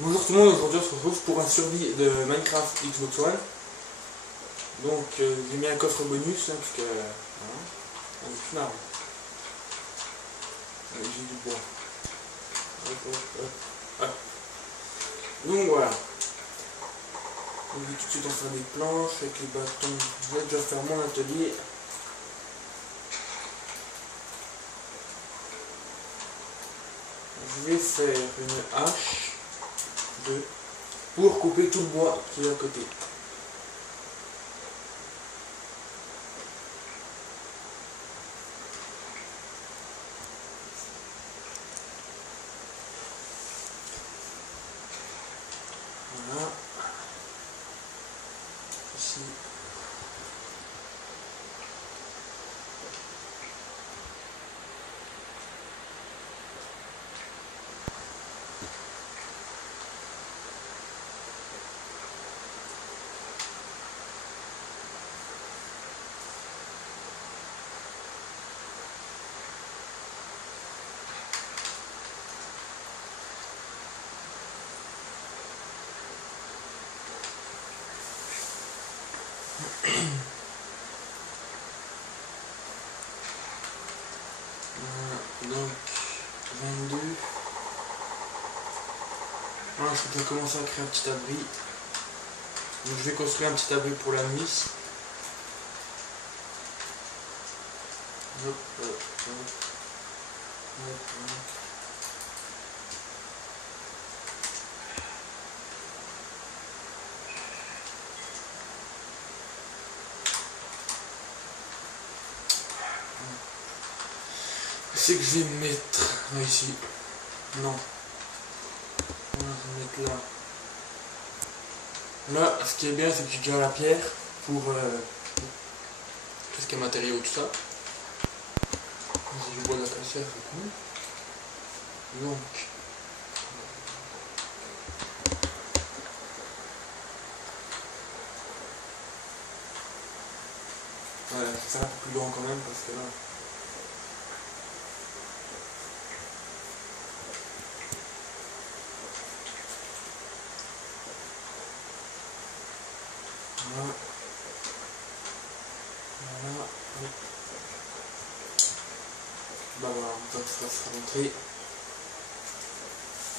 Bonjour tout le monde, aujourd'hui on se retrouve pour un survie de Minecraft Xbox One. Donc j'ai mis un coffre bonus hein, parce que voilà, on est plus marre. J'ai du bois. Hop, hop, hop, hop. Donc voilà. On va tout de suite en faire des planches avec les bâtons. Je vais déjà faire mon atelier. Je vais faire une hache pour couper tout le bois qui est à côté. Voilà. Ici. Donc 22. Voilà, je vais commencer à créer un petit abri. Donc je vais construire un petit abri pour la nuit. Hop, hop, hop, hop, hop. C'est que je vais me mettre ici. Non. On va se mettre là. Là, ce qui est bien, c'est que j'ai déjà la pierre pour tout ce qui est matériaux, tout ça. J'ai du bois d'acacia, c'est cool. Donc, voilà, ça sera un peu plus grand quand même parce que là. Voilà. Voilà. Bah voilà, donc ça sera montré.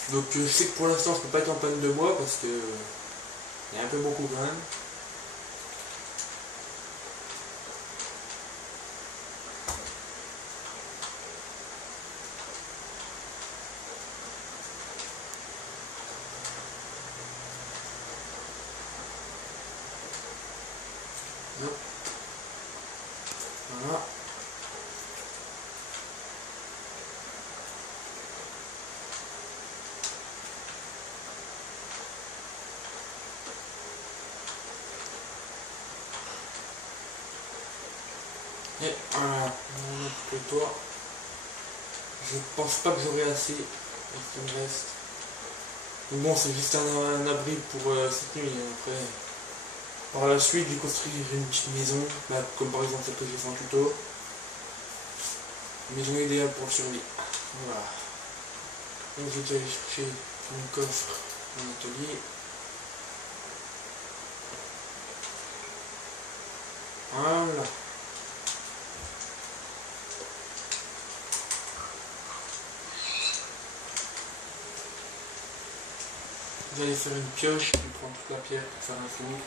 Donc je sais que pour l'instant je peux pas être en panne de bois parce que il y a un peu beaucoup quand même. Hop. Voilà. Et voilà, mon autre toit. Je pense pas que j'aurai assez. Ce qui me reste. Mais bon, c'est juste un abri pour cette nuit. Après, par la suite, je vais construire une petite maison, bah, comme par exemple celle que j'ai fait en tuto. Une maison idéale pour le survie. Voilà. Donc je vais déjà aller chercher mon coffre, mon atelier. Voilà. Vous allez faire une pioche, puis prendre toute la pierre pour faire un four.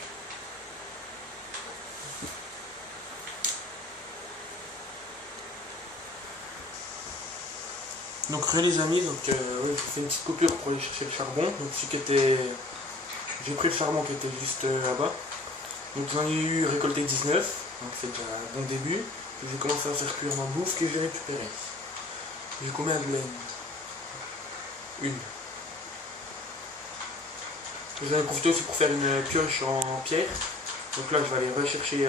Donc les amis, donc ouais, je fais une petite coupure pour aller chercher le charbon. Donc celui qui était. J'ai pris le charbon qui était juste là-bas. Donc j'en ai eu récolté 19. Donc c'est déjà un bon début. Puis j'ai commencé à faire cuire ma bouffe que j'ai récupérée. J'ai combien de laine? Une. J'en ai profité aussi pour faire une pioche en pierre. Donc là je vais aller rechercher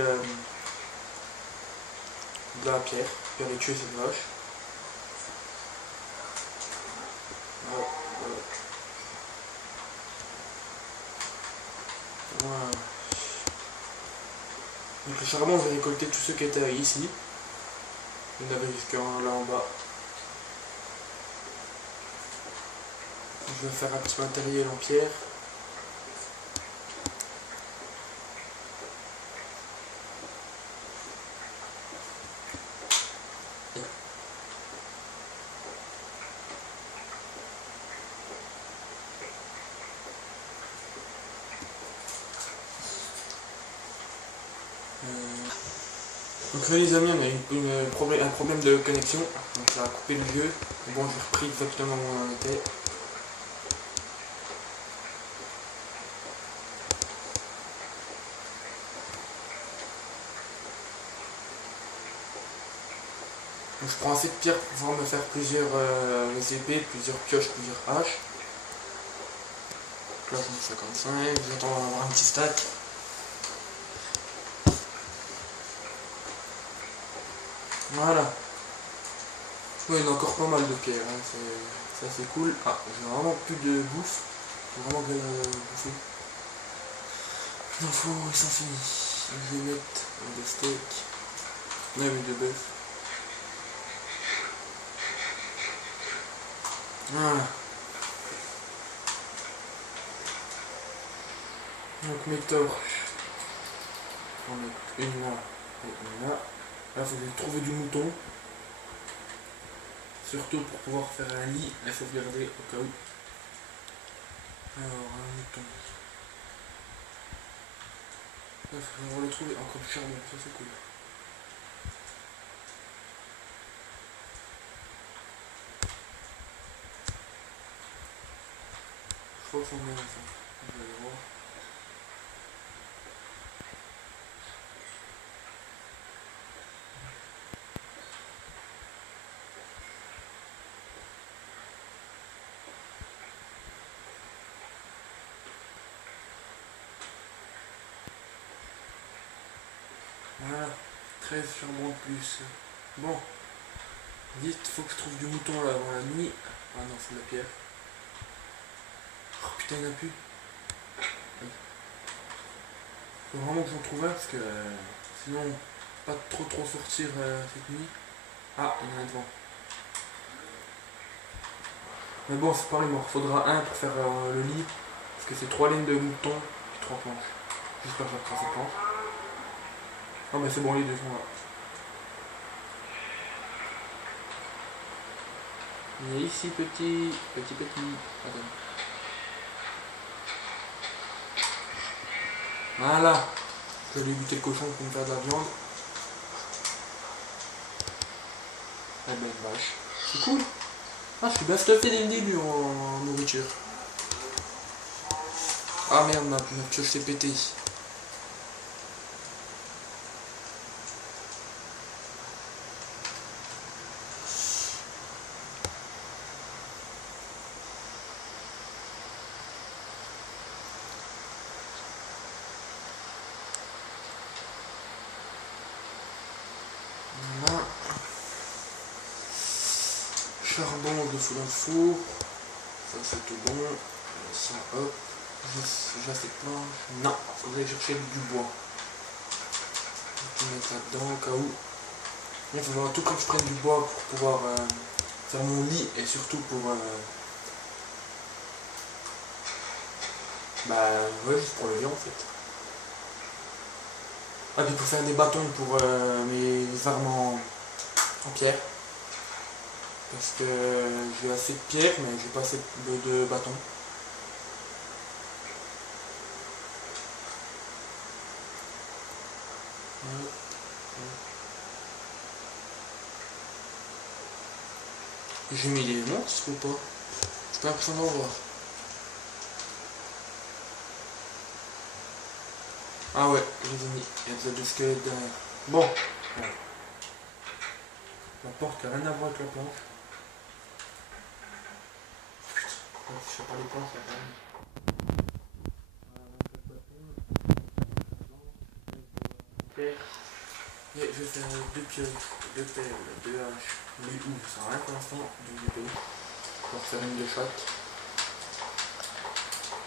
de la pierre. Puis aller tuer cette vache. Voilà. Donc le charbon, j'ai récolté tous ceux qui étaient ici. Il y en avait jusqu'à là en bas. je vais faire un petit matériel en pierre. Donc là les amis, on a un problème de connexion, donc ça a coupé le jeu. Bon, j'ai repris exactement où on en était. Donc je prends assez de pierres pour pouvoir me faire plusieurs épées, plusieurs pioches, plusieurs haches. Donc là j'en ai 55, j'attends d'avoir un petit stack. Voilà. Ouais, il y en a encore pas mal de pierres, hein. C'est assez cool. Ah, j'ai vraiment plus de bouffe. J'ai vraiment bien bouffé. Il en faut, ça finit. Je vais mettre des steaks. Non, mais de bœuf. Voilà. Donc mes torches. On va mettre une là et une là. Là, il faut trouver du mouton. Surtout pour pouvoir faire un lit, il faut regarder au cas où. Alors, un mouton. Là, il faut le trouver encore du charbon, ça c'est cool. Je crois que c'en est un, ça. On va aller voir. Voilà, 13 charbon en plus. Bon, vite, faut que je trouve du mouton là avant la nuit. Ah non, c'est de la pierre. Oh putain, il n'y en a plus. Faut vraiment que j'en trouve un parce que sinon, pas trop sortir cette nuit. Ah, il y en a un devant. Mais bon, c'est pareil, il m'en faudra un pour faire le lit. Parce que c'est 3 lignes de mouton et 3 planches. J'espère que j'attrape ces planches. Ah mais c'est bon, les deux sont là. Il est ici, petit. Attends. Voilà. Je vais aller buter le cochon pour me faire de la viande. Eh ben, une vache. C'est cool. Ah, je suis bien stuffé dès le début en nourriture. Ah merde, ma pioche s'est pétée. Voilà. Charbon de fou dans le four. Ça c'est tout bon. Ça hop. J'ai assez de planches. Non, faudrait chercher du bois. Je vais mettre là-dedans au cas où. Il faut à tout prix que je prenne du bois pour pouvoir faire mon lit et surtout pour bah ouais, juste pour le lit en fait. Ah, puis pour faire des bâtons pour mes armes en pierre. Parce que j'ai assez de pierre mais j'ai pas assez de bâtons. J'ai mis les monstres ou pas? J'ai pas l'impression d'en voir. Ah ouais, je les ai mis. Il y a déjà des squelettes derrière. Bon. Ouais. La porte n'a rien à voir avec la planche. Putain, je sais pas les planches là quand même. Et je vais faire deux pioles, deux pelles, deux haches, deux houes, ça sert à rien pour l'instant, deux épées. Pour faire une de chaque.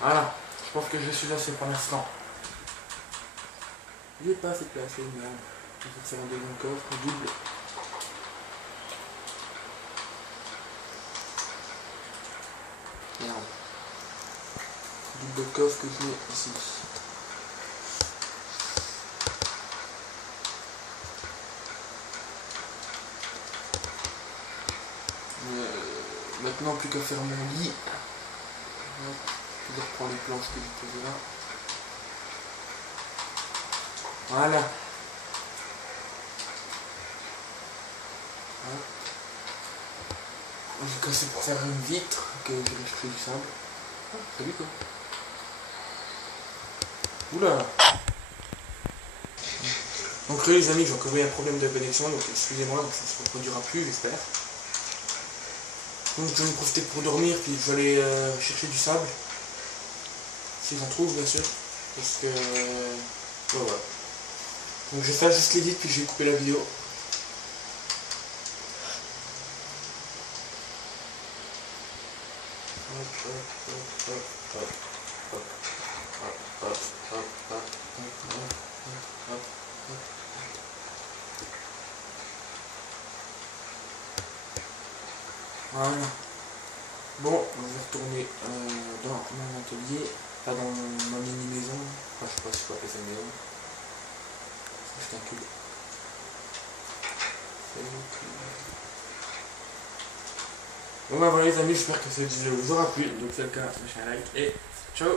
Voilà, je pense que je suis assez pour l'instant. J'ai pas assez de place, c'est une merde. Je vais faire un deuxième coffre, double. Merde. double coffre que je mets ici. Maintenant plus qu'à faire mon lit. Je reprends les planches que j'ai posées là. Voilà. J'ai cassé pour faire une vitre que j'ai rejeté du sable. Salut quoi. Oula. Donc là les amis, j'ai encore eu un problème de connexion, donc excusez-moi, donc ça ne se reproduira plus j'espère. Donc je vais en profiter pour dormir, puis je vais aller chercher du sable. Si j'en trouve bien sûr. Parce que... voilà. Donc je vais faire juste l'édit, puis je vais couper la vidéo. Voilà. Bon, je vais retourner dans mon atelier, pas dans ma mini-maison. Enfin, je sais pas si je peux appeler ça une maison. C'est juste un cube. Bon bah voilà les amis, j'espère que cette vidéo vous aura plu. Donc si c'est le cas, lâchez un like et ciao.